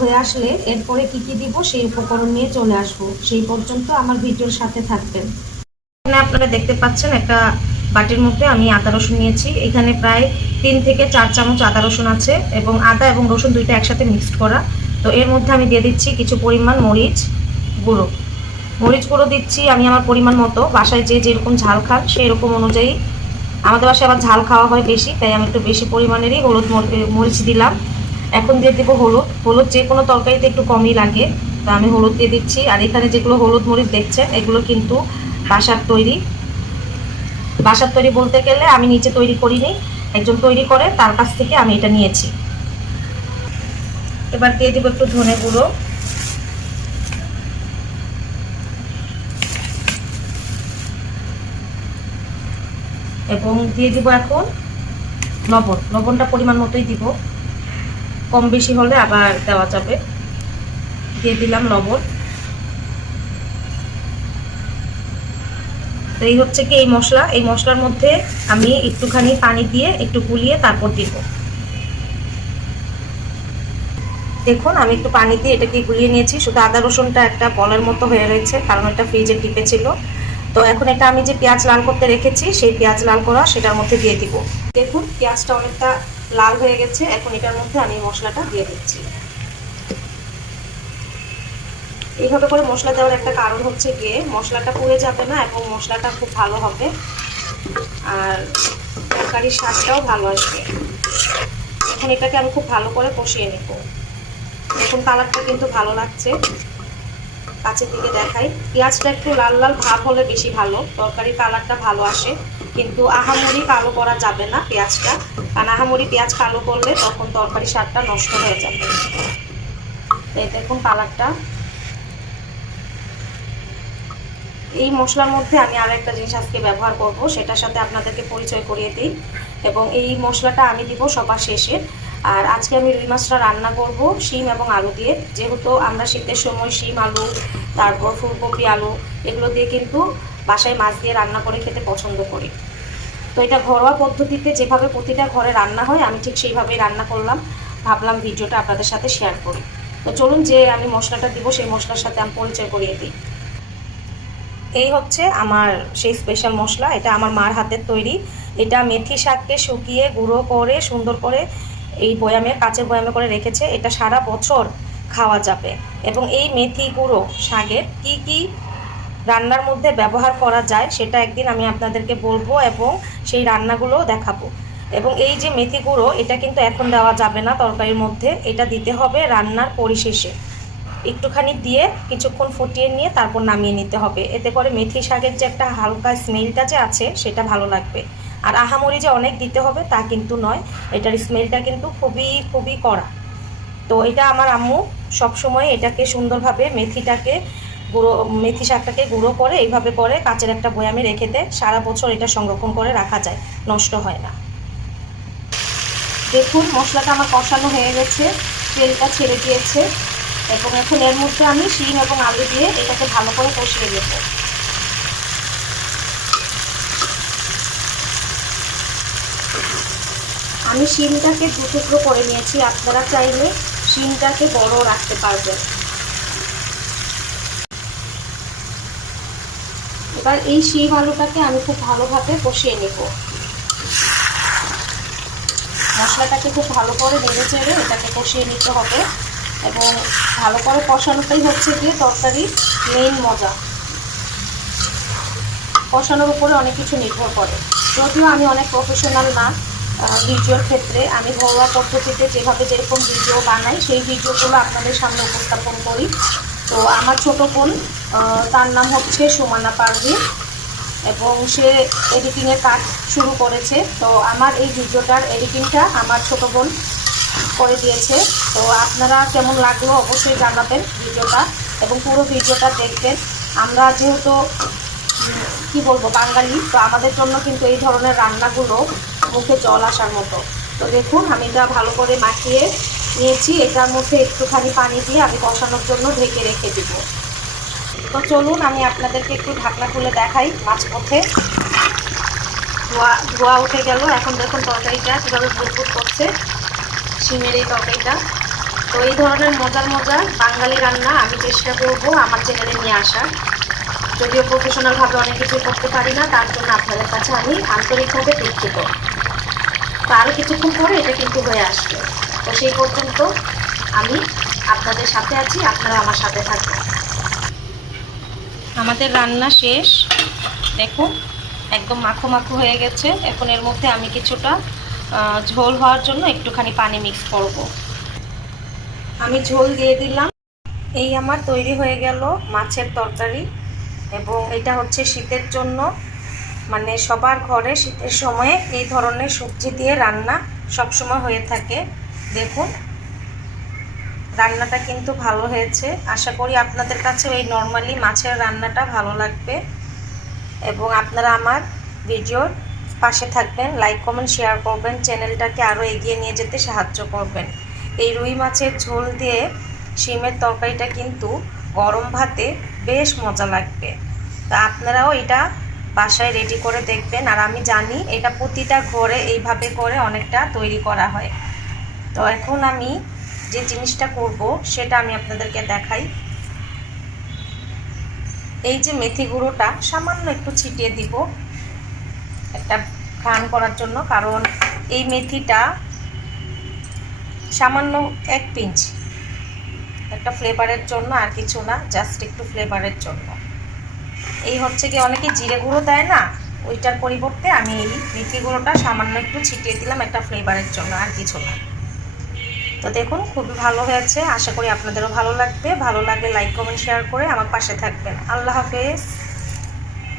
হয়ে আসলে এরপরে কি কি দিব সেই উপকরণ নিয়ে চলে আসব। সেই পর্যন্ত আমার ভিডিওর সাথে থাকবেন। এখানে আপনারা দেখতে পাচ্ছেন একটা বাটির মধ্যে আমি আদা রসুন নিয়েছি। এখানে প্রায় তিন থেকে চার চামচ আদা রসুন আছে এবং আদা এবং রসুন দুইটা একসাথে মিক্সড করা। তো এর মধ্যে আমি দিয়ে দিচ্ছি কিছু পরিমাণ মরিচ গুঁড়ো। মরিচ গুঁড়ো দিচ্ছি আমি আমার পরিমাণ মতো। বাসায় যে যেরকম ঝাল খান সেই রকম অনুযায়ী। আমাদের বাসায় আবার ঝাল খাওয়া হয় বেশি, তাই আমি একটু বেশি পরিমাণেরই হলুদ মরিচ দিলাম। এখন দিয়ে দেবো হলুদ। হলুদ যে কোনো তরকারিতে একটু কমই লাগে। তো আমি হলুদ দিয়ে দিচ্ছি। আর এখানে যেগুলো হলুদ মরিচ দেখছেন, এগুলো কিন্তু বাসার তৈরি। বাসার তৈরি বলতে গেলে আমি নিচে তৈরি করিনি। একজন তৈরি করে, তার কাছ থেকে আমি এটা নিয়েছি। এবার দিয়ে দেবো একটু ধনে গুঁড়ো। এবং দিয়ে দিব এখন লবণ। লবণটা পরিমাণ মতোই দিব। কম বেশি হলে আবার দেওয়া যাবে। দিয়ে দিলাম লবণ। তো এই হচ্ছে কি এই মশলা। এই মশলার মধ্যে আমি একটুখানি পানি দিয়ে একটু গুলিয়ে তারপর দিব। দেখুন, আমি একটু পানি দিয়ে এটাকে গুলিয়ে নিয়েছি। শুধু আদা রসুনটা একটা বলের মতো হয়ে রয়েছে, কারণ এটা ফ্রিজে টিপে ছিল। তো এখন এটা আমি যে পেঁয়াজ লাল করতে রেখেছি, সেই পেঁয়াজ লাল করা সেটার মধ্যে দিয়ে দিব। দেখুন, পেঁয়াজটা অনেকটা লাল হয়ে গেছে। এখন এটার মধ্যে আমি মশলাটা দিয়ে দিচ্ছি। এইভাবে করে মশলা দেওয়ার একটা কারণ হচ্ছে গিয়ে মশলাটা পুড়ে যাবে না এবং মশলাটা খুব ভালো হবে। আর তরকারির স্বাদটাও ভালো আসবে। এখন এটাকে আমি খুব ভালো করে কষিয়ে নেব। এখন কালারটা কিন্তু ভালো লাগছে। কাছের দিকে দেখাই। পেঁয়াজটা একটু লাল লাল ভাব হলে বেশি ভালো। তরকারির কালারটা ভালো আসে। কিন্তু আহামরি কালো করা যাবে না পেঁয়াজটা। কারণ আহামরি পেঁয়াজ কালো করলে তখন তরকারি স্বাদটা নষ্ট হয়ে যাবে। এই দেখুন কালারটা। এই মশলার মধ্যে আমি আর একটা জিনিস আজকে ব্যবহার করব, সেটার সাথে আপনাদেরকে পরিচয় করিয়ে দিই। এবং এই মশলাটা আমি দিব সবার শেষে। আর আজকে আমি রুই মাছটা রান্না করব, শিম এবং আলু দিয়ে। যেহেতু আমরা শীতের সময় শিম, আলু, তারপর ফুলকপি, আলু, এগুলো দিয়ে কিন্তু বাসায় মাছ দিয়ে রান্না করে খেতে পছন্দ করি। তো এটা ঘরোয়া পদ্ধতিতে যেভাবে প্রতিটা ঘরে রান্না হয়, আমি ঠিক সেইভাবেই রান্না করলাম। ভাবলাম ভিডিওটা আপনাদের সাথে শেয়ার করি। তো চলুন যে আমি মশলাটা দিব, সেই মশলার সাথে আমি পরিচয় করিয়ে দিই। এই হচ্ছে আমার সেই স্পেশাল মশলা, এটা আমার মার হাতের তৈরি। এটা মেথি শাককে শুকিয়ে গুঁড়ো করে, সুন্দর করে এই বয়ামে, কাঁচের বয়ামে করে রেখেছে। এটা সারা বছর খাওয়া যাবে। এবং এই মেথি গুঁড়ো শাকের কি কি রান্নার মধ্যে ব্যবহার করা যায়, সেটা একদিন আমি আপনাদেরকে বলব এবং সেই রান্নাগুলো দেখাবো। এবং এই যে মেথি গুঁড়ো, এটা কিন্তু এখন দেওয়া যাবে না তরকারির মধ্যে, এটা দিতে হবে রান্নার পরিশেষে। একটুখানি দিয়ে কিছুক্ষণ ফুটিয়ে নিয়ে তারপর নামিয়ে নিতে হবে। এতে করে মেথি শাকের যে একটা হালকা স্মেলটা যে আছে, সেটা ভালো লাগবে। আর আহামরি যে অনেক দিতে হবে, তা কিন্তু নয়, এটার স্মেলটা কিন্তু খুবই খুবই কড়া। তো এটা আমার আম্মু সবসময় এটাকে সুন্দরভাবে মেথিটাকে গুঁড়ো, মেথি শাকটাকে গুঁড়ো করে এইভাবে করে কাচের একটা বয়ামে রেখে দেয় সারা বছর এটা সংরক্ষণ করে রাখা যায়, নষ্ট হয় না। দেখুন, মশলাটা আমার কষানো হয়ে গেছে, তেলটা ছেড়ে দিয়েছে। এবং এখন এর মধ্যে আমি শিম এবং আলু দিয়ে এটাকে ভালো করে কষিয়ে দেবো আমি শিমটাকে দু টুকরো করে নিয়েছি, আপনারা চাইলে শিমটাকে বড় রাখতে পারবেন। এবার এই শিম আলুটাকে আমি খুব ভালোভাবে কষিয়ে নেব। মশলাটাকে খুব ভালো করে নেড়ে চেড়ে এটাকে কষিয়ে নিতে হবে এবং ভালো করে কষানোটাই হচ্ছে গিয়ে তরকারির মেইন মজা। কষানোর উপরে অনেক কিছু নির্ভর করে। যদিও আমি অনেক প্রফেশনাল না ভিডিওর ক্ষেত্রে আমি ঘরোয়া পদ্ধতিতে যেভাবে যেরকম ভিডিও বানাই, সেই ভিডিওগুলো আপনাদের সামনে উপস্থাপন করি। তো আমার ছোট বোন তার নাম হচ্ছে সুমানা পারভিন এবং সে এডিটিংয়ের কাজ শুরু করেছে। তো আমার এই ভিডিওটার এডিটিংটা আমার ছোট বোন করে দিয়েছে। তো আপনারা কেমন লাগল অবশ্যই জানাবেন ভিডিওটা এবং পুরো ভিডিওটা দেখবেন। আমরা যেহেতু কি বলব, বাঙালি, তো আমাদের জন্য কিন্তু এই ধরনের রান্নাগুলো মুখে জল আসার মতো। তো দেখুন, আমি এটা ভালো করে মাখিয়ে নিয়েছি, এটার মধ্যে একটুখানি পানি দিয়ে আমি কষানোর জন্য ঢেকে রেখে দিব। তো চলুন, আমি আপনাদেরকে একটু ঢাকনা খুলে দেখাই মাঝপথে। ধোয়া ধোয়া উঠে গেল। এখন দেখুন তরকারিটা কীভাবে বুটবুট করছে, শিমের এই তরকারিটা। তো এই ধরনের মজার মজার বাঙালি রান্না আমি চেষ্টা করব আমার চ্যানেলে নিয়ে আসা যদিও প্রফেশনালভাবে অনেক কিছু করতে পারি না, তার জন্য আপনাদের কাছে আমি আন্তরিকভাবে দুঃখিত। তো আরও কিছুক্ষণ পরে এটা কিন্তু হয়ে আসবে। তো সেই পর্যন্ত আমি আপনাদের সাথে আছি, আপনারা আমার সাথে থাকবেন। আমাদের রান্না শেষ। দেখুন একদম মাখো মাখো হয়ে গেছে। এখন এর মধ্যে আমি কিছুটা ঝোল হওয়ার জন্য একটুখানি পানি মিক্স করব। আমি ঝোল দিয়ে দিলাম। এই আমার তৈরি হয়ে গেল মাছের তরকারি এবং এটা হচ্ছে শীতের জন্য। মানে সবার ঘরে শীতের সময়ে এই ধরনের সবজি দিয়ে রান্না সবসময় হয়ে থাকে। দেখুন, রান্নাটা কিন্তু ভালো হয়েছে। আশা করি আপনাদের কাছে এই নর্মালি মাছের রান্নাটা ভালো লাগবে। এবং আপনারা আমার ভিডিওর পাশে থাকবেন লাইক কমেন্ট শেয়ার করবেন, চ্যানেলটাকে আরও এগিয়ে নিয়ে যেতে সাহায্য করবেন। এই রুই মাছের ঝোল দিয়ে শিমের তরকারিটা কিন্তু গরম ভাতে বেশ মজা লাগবে। তা আপনারাও এটা বাসায় রেডি করে দেখবেন। আর আমি জানি এটা প্রতিটা ঘরে এইভাবে করে অনেকটা তৈরি করা হয়। তো এখন আমি যে জিনিসটা করব, সেটা আমি আপনাদেরকে দেখাই। এই যে মেথি গুঁড়োটা সামান্য একটু ছিটিয়ে দিব একটা ঘ্রাণ করার জন্য, কারণ এই মেথিটা সামান্য এক পিঞ্চ একটা ফ্লেভারের জন্য আর কিছু না, জাস্ট একটু ফ্লেভারের জন্য। এই হচ্ছে কি অনেকে জিরে গুঁড়ো দেয় না, ওইটার পরিবর্তে আমি এই মেথি গুঁড়োটা সামান্য একটু ছিটিয়ে দিলাম একটা ফ্লেভারের জন্য, আর কিছু না। তো দেখুন, খুবই ভালো হয়েছে। আশা করি আপনাদেরও ভালো লাগবে। ভালো লাগলে লাইক কমেন্ট শেয়ার করে আমার পাশে থাকবেন। আল্লাহ হাফেজ।